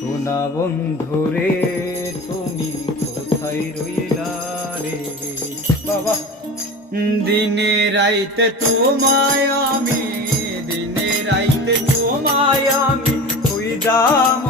সোনা বন্ধুরে তুমি কোথায় রইলা রে? বাবা, দিনে রাইতে তোমায় আমি, দিনে রাইতে তোমায় আমি খুঁজাম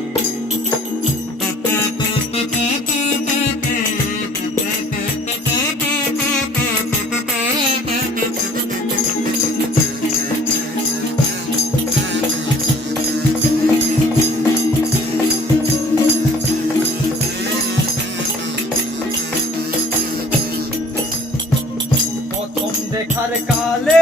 ঝড় কালে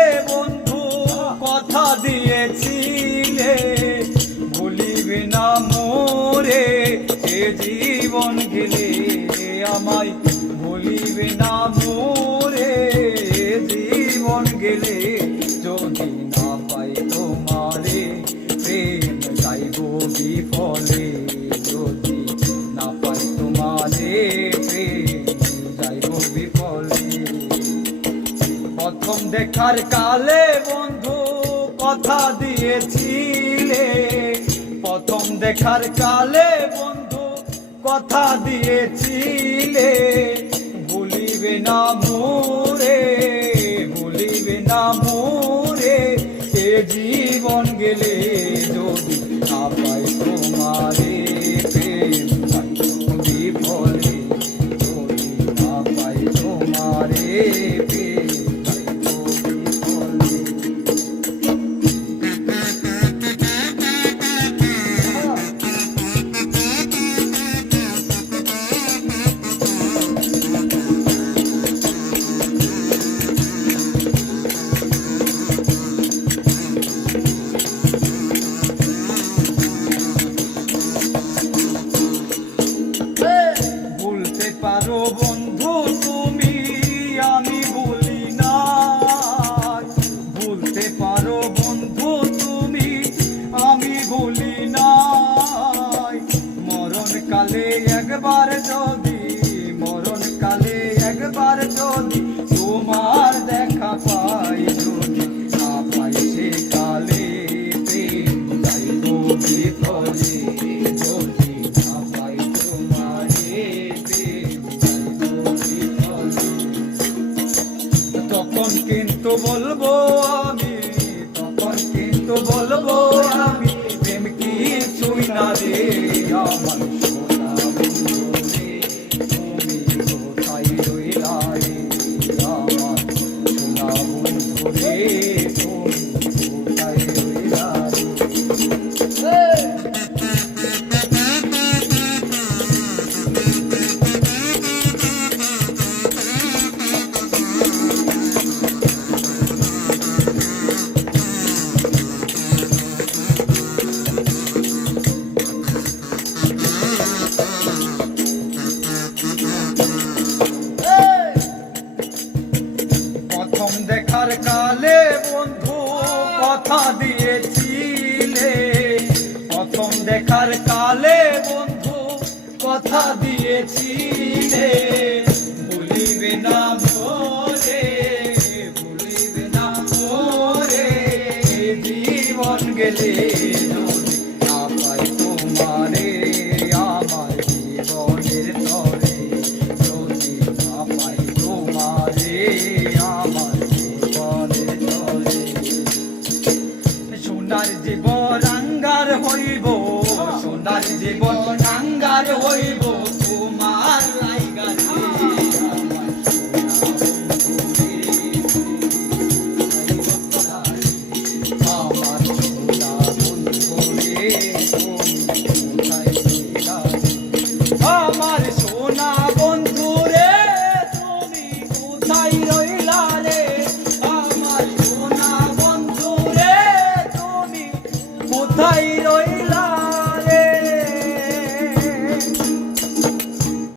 দেখার কালে বন্ধু কথা দিয়েছিলে। প্রথম দেখার কালে বন্ধু কথা দিয়েছিলে। ভুলিবে না মোরে, ভুলিবে না মোরে, এ জীবন গেলে কিন্তু বলব কথা দিয়েছিলে। প্রথম দেখার কালে বন্ধু কথা দিয়েছিলে। বলিবে না